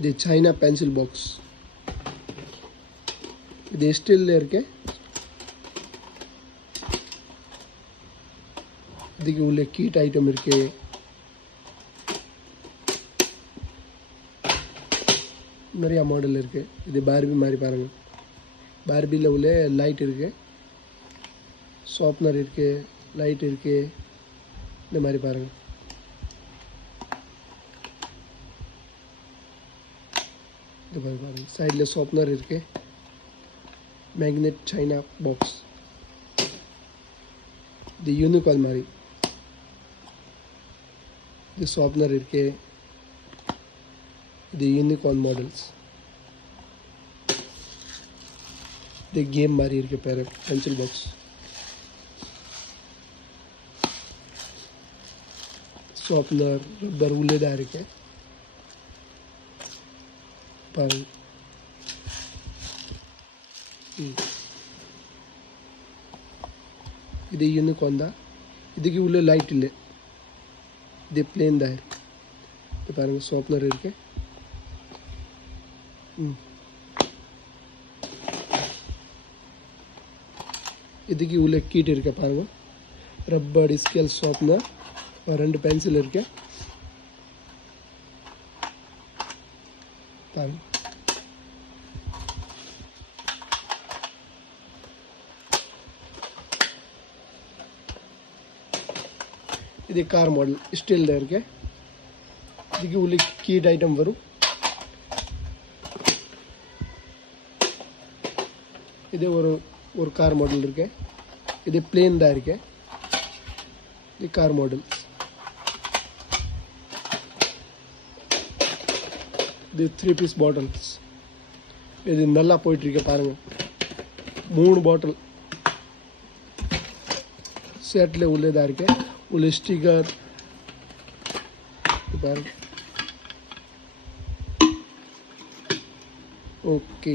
இது China pencil box. இது ஸ்டீல்ல இருக்கு. இதுக்கு உள்ள கீட் ஐட்டம் இருக்கு. நிறைய மாடல் இருக்கு. இது பார்பி மாதிரி பாருங்க. பார்பியில் உள்ள லைட் இருக்கு, ஷார்ப்னர் இருக்கு, லைட் இருக்கு. இந்த மாதிரி பாருங்க. இது பாருங்க, சைடில் ஷார்ப்னர் இருக்கு. Magnet China box. இது யூனிகார்ன் மாதிரி. இது ஷார்ப்னர் இருக்கு. இது யூனிகார்ன் மாடல்ஸ். இது கேம் மாதிரி இருக்கு பேர் பென்சில் பாக்ஸ். ஷார்ப்னர் ரப்பர் உள்ளே தான் இருக்கு பாருங்க. இது யூனிகார்ன் தான். இதுக்கு உள்ள லைட் இல்லை, இது பிளேன் தான் இருக்கு. இது பாருங்க, ஷார்ப்னர் இருக்கு. இதுக்கு உள்ள கீட் இருக்கு பாருங்க. ரப்பர், ஸ்கேல், ஷார்ப்னர், ரெண்டு பென்சில் இருக்கு பாருங்க. இது கார் மாடல் ஸ்டீல்ல இருக்கு. இதுக்கு உள்ள கீட் ஐட்டம் வரும். இது ஒரு கார் மாடல் இருக்கு. இது பிளேன் தான் இருக்கு. இது கார் மாடல். இது 3 பீஸ் பாட்டில்ஸ். இது நல்லா போயிட்டு இருக்கு பாருங்க. 3 பாட்டில் செட்ல உள்ளதா இருக்கு. உள்ள ஸ்டிக்கர் பாருங்க. ஓகே.